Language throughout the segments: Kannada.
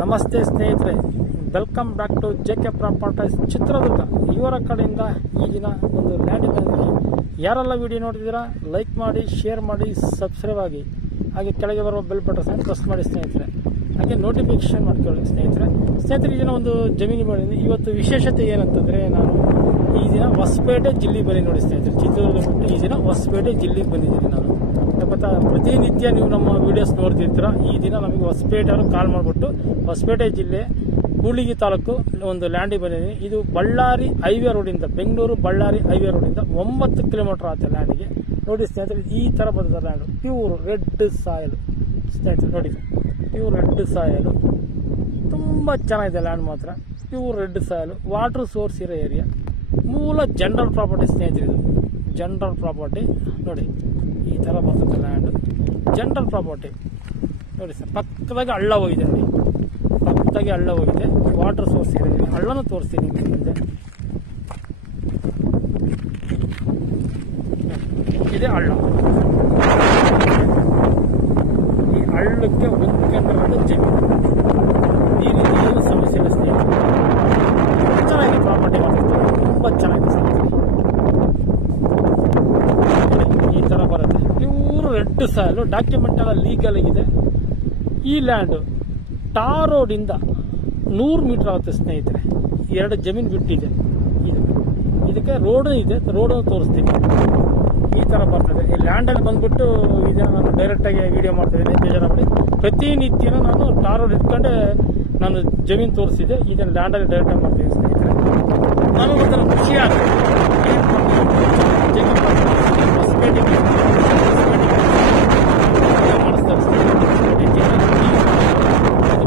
ನಮಸ್ತೆ ಸ್ನೇಹಿತರೆ, welcome back to JK properties Chitradurga. ಇವರ ಕಡೆಯಿಂದ ಈ ದಿನ ಒಂದು ಲ್ಯಾಂಡ್ ಬಂದಿದೆ. ಯಾರೆಲ್ಲ ವಿಡಿಯೋ ನೋಡಿದ್ದೀರಾ ಲೈಕ್ ಮಾಡಿ, ಶೇರ್ ಮಾಡಿ, ಸಬ್ಸ್ಕ್ರೈಬ್ ಆಗಿ, ಹಾಗೆ ಕೆಳಗೆ ಬರುವ ಬೆಲ್ ಬಟನ್ ಪ್ರೆಸ್ ಮಾಡಿ ಸ್ನೇಹಿತರೆ. ಹಾಗೆ ನೋಟಿಫಿಕೇಶನ್ ಮಾಡ್ಕೊಳ್ಳಿ ಸ್ನೇಹಿತರೆ. ಈ ದಿನ ಒಂದು ಜಮೀನು ಬಂದಿದೆ. ಇವತ್ತು ವಿಶೇಷತೆ ಏನಂತಂದರೆ, ನಾನು ಈ ದಿನ ಹೊಸಪೇಟೆ ಜಿಲ್ಲೆಗೆ ಬಂದಿ ನೋಡಿ ಸ್ನೇಹಿತರೆ. ಚಿತ್ರದುರ್ಗ ಬಿಟ್ಟು ಈ ದಿನ ಹೊಸಪೇಟೆ ಜಿಲ್ಲೆಗೆ ಬಂದಿದ್ದೀನಿ ನಾನು. ಗೊತ್ತಾ, ಪ್ರತಿನಿತ್ಯ ನೀವು ನಮ್ಮ ವಿಡಿಯೋಸ್ ನೋಡ್ತಿರ್ತೀರ. ಈ ದಿನ ನಮಗೆ ಹೊಸಪೇಟೆ ಅವರು ಕಾಲ್ ಮಾಡಿಬಿಟ್ಟು ಹೊಸಪೇಟೆ ಜಿಲ್ಲೆ ಕೂಡ್ಲಿಗಿ ತಾಲೂಕು ಒಂದು ಲ್ಯಾಂಡಿಗೆ ಬಂದಿದ್ದೀನಿ. ಇದು ಬಳ್ಳಾರಿ ಹೈವೇ ರೋಡಿಂದ, ಬೆಂಗಳೂರು ಬಳ್ಳಾರಿ ಹೈವೇ ರೋಡಿಂದ 9 ಕಿಲೋಮೀಟರ್ ಆಗುತ್ತೆ ಲ್ಯಾಂಡಿಗೆ. ನೋಡಿ ಸ್ನೇಹಿತರೆ, ಈ ಥರ ಬರ್ತದೆ ಲ್ಯಾಂಡ್. ಪ್ಯೂರ್ ರೆಡ್ ಸಾಯಲ್ ಸ್ನೇಹಿತರೆ. ನೋಡಿ, ಪ್ಯೂರ್ ರೆಡ್ ಸಾಯಲು ತುಂಬ ಚೆನ್ನಾಗಿದೆ ಲ್ಯಾಂಡ್ ಮಾತ್ರ. ಪ್ಯೂರ್ ರೆಡ್ ಸಾಯಲು, ವಾಟರ್ ಸೋರ್ಸ್ ಇರೋ ಏರಿಯಾ, ಮೂಲ ಜನರಲ್ ಪ್ರಾಪರ್ಟಿ ಸ್ನೇಹಿತರೆ. ಇದು ಜನರಲ್ ಪ್ರಾಪರ್ಟಿ ನೋಡಿ, ಈ ಥರ ಬರ್ತದೆ ಲ್ಯಾಂಡ್. ಜನರಲ್ ಪ್ರಾಪರ್ಟಿ ನೋಡಿ ಸರ್. ಪಕ್ಕದಾಗೆ ಹಳ್ಳ ಹೋಗಿದೆ ನೋಡಿ, ಪಕ್ಕದಾಗೆ ಹಳ್ಳ ಹೋಗಿದೆ. ವಾಟರ್ ಸೋರ್ಸ್ ಇದೆ. ಹಳ್ಳನೂ ತೋರಿಸ್ತೀನಿ ನಿಮಗೆ ಮುಂದೆ. ಇದೆ ಹಳ್ಳ. ಈ ಹಳ್ಳಕ್ಕೆ ಹೊಂದ್ಕೊಂಡಿರೋದು ಜಮೀನು. ನೀರಿನ ಏನು ಸಮಸ್ಯೆ ಇಲ್ಲ ಸ್ನೇಹಿತರೆ. ಚೆನ್ನಾಗಿದೆ ಪ್ರಾಪರ್ಟಿ ಮಾತ್ರ, ತುಂಬ ಚೆನ್ನಾಗಿದೆ ಸ್ನೇಹಿತರೆ. ಈ ಥರ ಬರುತ್ತೆ. ಪ್ಯೂರ್ ರೆಡ್ ಸಾಯಲು, ಡಾಕ್ಯುಮೆಂಟ್ ಎಲ್ಲ ಲೀಗಲ್ ಆಗಿದೆ. ಈ ಲ್ಯಾಂಡು ಟಾರ್ ರೋಡಿಂದ 100 ಮೀಟರ್ ಆಗುತ್ತೆ ಸ್ನೇಹಿತರೆ. 2 ಜಮೀನು ಬಿಟ್ಟಿದೆ. ಇದಕ್ಕೆ ರೋಡ್ ಇದೆ, ರೋಡನ್ನು ತೋರಿಸ್ತೀನಿ. ಈ ಥರ ಬರ್ತದೆ. ಈ ಲ್ಯಾಂಡಲ್ಲಿ ಬಂದ್ಬಿಟ್ಟು ಇದನ್ನು ನಾನು ಡೈರೆಕ್ಟಾಗಿ ವಿಡಿಯೋ ಮಾಡ್ತಾಯಿದ್ದೀನಿ, ಬೇಜಾರಾಗಲಿ. ಪ್ರತಿನಿತ್ಯನೂ ನಾನು ಟಾರ್ ರೋಡ್ ಇಟ್ಕೊಂಡೆ ನಾನು ಜಮೀನು ತೋರಿಸಿದೆ. ಇದನ್ನು ಲ್ಯಾಂಡಲ್ಲಿ ಡೈರೆಕ್ಟಾಗಿ ಮಾಡ್ತೀನಿ ಸ್ನೇಹಿತರೆ. ನಾನು ಒಂಥರ ಖುಷಿ ಆಗ್ತದೆ.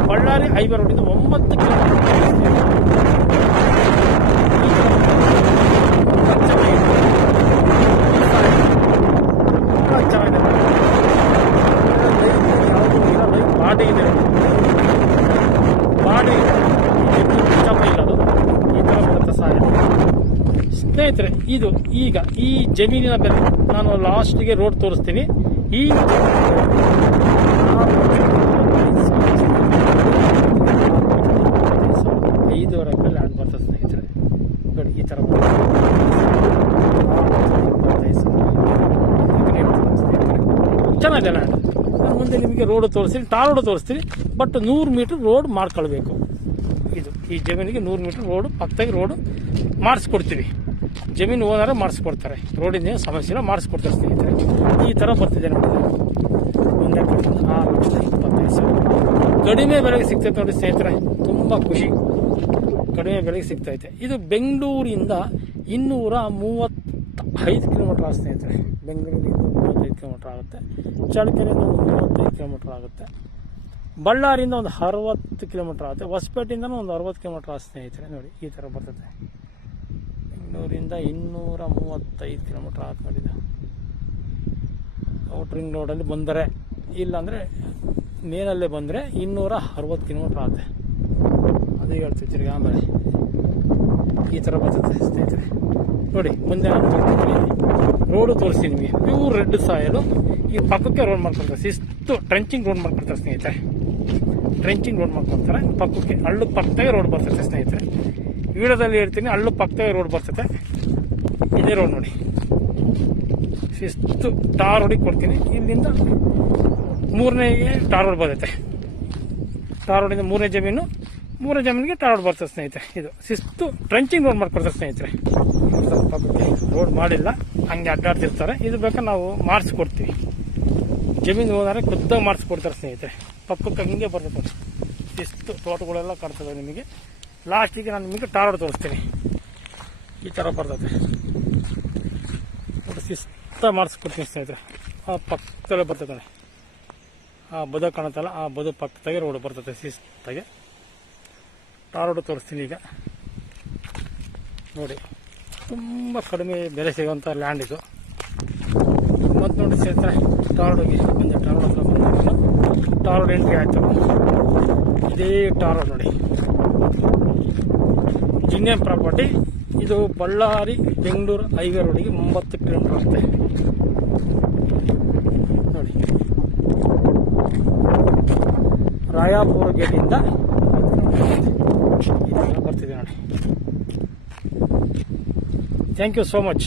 ಬಳ್ಳಾರಿ ಹೈವೇ ರೋಡಿಂದ 9 ಕಿಲೋಮೀಟರ್. ಬಾಡಿ ಇದೆ, ಬಾಡಿ ಇಲ್ಲದು. ಈ ಥರ ಬರುತ್ತೆ ಸಾಯ ಸ್ನೇಹಿತರೆ. ಇದು ಈಗ ಈ ಜಮೀನಿನ ಬೆಲೆ ನಾನು ಲಾಸ್ಟಿಗೆ ರೋಡ್ ತೋರಿಸ್ತೀನಿ. ಈ 5 ಎಕರೆ ಲ್ಯಾಂಡ್ ಬರ್ತದೆ ಸ್ನೇಹಿತರೆ. ನೋಡಿ, ಈ ಥರ ಚೆನ್ನಾಗಿದೆ ಲ್ಯಾಂಡ್. ನಾನು ಮುಂದೆ ನಿಮಗೆ ರೋಡ್ ತೋರಿಸ್ತೀನಿ, ಟಾರ್ ರೋಡ್ ತೋರಿಸ್ತೀನಿ. ಬಟ್ 100 ಮೀಟರ್ ರೋಡ್ ಮಾಡ್ಕೊಳ್ಬೇಕು. ಇದು ಈ ಜಮೀನಿಗೆ 100 ಮೀಟರ್ ರೋಡ್, ಪಕ್ಕದಾಗಿ ರೋಡ್ ಮಾಡಿಸ್ಕೊಡ್ತೀವಿ. ಜಮೀನು ಓನರ್ ಮಾಡಿಸ್ಕೊಡ್ತಾರೆ. ರೋಡಿನ ಸಮಸ್ಯೆನ ಮಾಡಿಸ್ಕೊಡ್ತಾರೆ ಸ್ನೇಹಿತರೆ. ಈ ಥರ ಬರ್ತಿದೆ ನೋಡಿ. 1,25,000 ಕಡಿಮೆ ಬೆಲೆಗೆ ಸಿಗ್ತೈತೆ ನೋಡಿ ಸ್ನೇಹಿತರೆ. ತುಂಬ ಖುಷಿ, ಕಡಿಮೆ ಬೆಲೆಗೆ ಸಿಗ್ತೈತೆ. ಇದು ಬೆಂಗಳೂರಿಂದ 235 ಕಿಲೋಮೀಟರ್ ಆಗುತ್ತೆ ಸ್ನೇಹಿತರೆ. ಬೆಂಗಳೂರಿಂದ 235 ಕಿಲೋಮೀಟರ್ ಆಗುತ್ತೆ. ಚಳ್ಳಕೆರೆಯಿಂದ 35 ಕಿಲೋಮೀಟರ್ ಆಗುತ್ತೆ. ಬಳ್ಳಾರಿಯಿಂದ ಒಂದು 60 ಕಿಲೋಮೀಟರ್ ಆಗುತ್ತೆ. ಹೊಸಪೇಟೆಯಿಂದ ಒಂದು 60 ಕಿಲೋಮೀಟರ್ ಆಗುತ್ತೆ ಸ್ನೇಹಿತರೆ. ನೋಡಿ, ಈ ಥರ ಬರ್ತದೆ. ಬೆಂಗಳೂರಿಂದ 235 ಕಿಲೋಮೀಟರ್ ಆಗುತ್ತೆ ನೋಡಿ. ಔಟ್ ರಿಂಗ್ ರೋಡಲ್ಲಿ ಬಂದರೆ, ಇಲ್ಲಾಂದರೆ ಮೇನಲ್ಲೇ ಬಂದರೆ 260 ಕಿಲೋಮೀಟರ್ ಆಗುತ್ತೆ. ಅದು ಹೇಳ್ತಿರ್ತೀರಿ. ಆಮೇಲೆ ಈ ಥರ ಬರ್ತದೆ ಸ್ನೇಹಿತರೆ. ನೋಡಿ, ಮುಂದೆ ನಾನು ತೋರಿಸ್ತೀನಿ, ರೋಡು ತೋರಿಸ್ತೀನಿ ನಿಮಗೆ. ಪ್ಯೂರ್ ರೆಡ್ ಸಾಯಲು. ಈ ಪಕ್ಕಕ್ಕೆ ರೋಡ್ ಮಾಡ್ಕೊಳ್ತಾರೆ. ಶಿಸ್ತು ಟ್ರೆಂಚಿಂಗ್ ರೋಡ್ ಮಾಡ್ಕೊಳ್ತಾರೆ ಸ್ನೇಹಿತರೆ. ಟ್ರೆಂಚಿಂಗ್ ರೋಡ್ ಮಾಡ್ಕೊಳ್ತಾರೆ. ಪಕ್ಕಕ್ಕೆ ಹಳ್ಳು ಪಕ್ಕದಾಗೆ ರೋಡ್ ಬರ್ತದೆ ಸ್ನೇಹಿತರೆ. ವಿಡಿಯೋದಲ್ಲಿ ಹೇಳ್ತೀನಿ, ಹಳ್ಳು ಪಕ್ಕದಾಗೆ ರೋಡ್ ಬರ್ತದೆ. ಇದೇ ರೋಡ್ ನೋಡಿ. ಶಿಸ್ತು ಟಾರ್ ರೋಡಿಗೆ ಕೊಡ್ತೀನಿ. ಇಲ್ಲಿಂದ 3ನೇ ಟಾರ್ ರೋಡ್ ಬರುತ್ತೆ. ಟಾರ್ ರೋಡಿಂದ 3ನೇ ಜಮೀನು, 3ನೇ ಜಮೀನಿಗೆ ಟಾರ್ ರೋಡ್ ಬರ್ತದೆ ಸ್ನೇಹಿತರೆ. ಇದು ಶಿಸ್ತು ಟ್ರೆಂಚಿಂಗ್ ರೋಡ್ ಮಾಡ್ಕೊಡ್ತಾರೆ ಸ್ನೇಹಿತರೆ. ಪಕ್ಕಕ್ಕೆ ರೋಡ್ ಮಾಡಿಲ್ಲ, ಹಂಗೆ ಅಡ್ಡಾಡ್ತಿರ್ತಾರೆ. ಇದು ಬೇಕಾದ್ರೆ ನಾವು ಮಾಡಿಸ್ಕೊಡ್ತೀವಿ. ಜಮೀನು ಹೋದರೆ ಖುದ್ದಾಗಿ ಮಾಡಿಸ್ಕೊಡ್ತಾರೆ ಸ್ನೇಹಿತರೆ. ಪಕ್ಕಕ್ಕೆ ಹಂಗೆ ಬರ್ತದೆ. ಶಿಸ್ತು ತೋಟಗಳೆಲ್ಲ ಕಾಣ್ತದೆ ನಿಮಗೆ. ಲಾಸ್ಟಿಗೆ ನಾನು ನಿಮಗೆ ಟಾರ್ ರೋಡ್ ತೋರಿಸ್ತೀನಿ. ಈ ಥರ ಬರ್ತದೆ. ಶಿಸ್ತ ಮಾಡಿಸ್ಕೊಡ್ತೀನಿ ಸ್ನೇಹಿತರೆ. ಆ ಪಕ್ಕದಲ್ಲೇ ಬರ್ತದೆ ನೋಡಿ. ಆ ಬದ ಕಾಣುತ್ತಲ್ಲ, ಆ ಬದ ಪಕ್ಕದಾಗೆ ರೋಡ್ ಬರ್ತದೆ ಶಿಸ್ತಾಗೆ. ಟಾರ್ ರೋಡ್ ತೋರಿಸ್ತೀನಿ ಈಗ. ನೋಡಿ, ತುಂಬ ಕಡಿಮೆ ಬೆಲೆ ಸಿಗುವಂಥ ಲ್ಯಾಂಡ್ ಇದು. ಮತ್ತು ನೋಡಿ ಸ್ನೇಹಿತರೆ, ಟಾರ್ ರೋಡಿಗೆ ಬಂದೆ. ಟಾರ್ ರೋಡ್ ಹತ್ರ ಬಂದ ಟಾರ್ ರೋಡ್ ಎಂಟ್ರಿ ಆಯಿತು. ಇದೇ ಟಾರ್ ರೋಡ್ ನೋಡಿ, ಜಿನ್ನೇಮ್ ಪ್ರಾಪರ್ಟಿ. ಇದು ಬಳ್ಳಾರಿ ಬೆಂಗಳೂರು ಹೈವೇ ರೋಡಿಗೆ 9 ಕಿಲೋಮೀಟರ್ ಆಗುತ್ತೆ ನೋಡಿ. ರಾಯಾಪುರ ಗೇಟಿಂದ ಇದೆಲ್ಲ ಬರ್ತಿದೆ ನೋಡಿ. Thank you so much.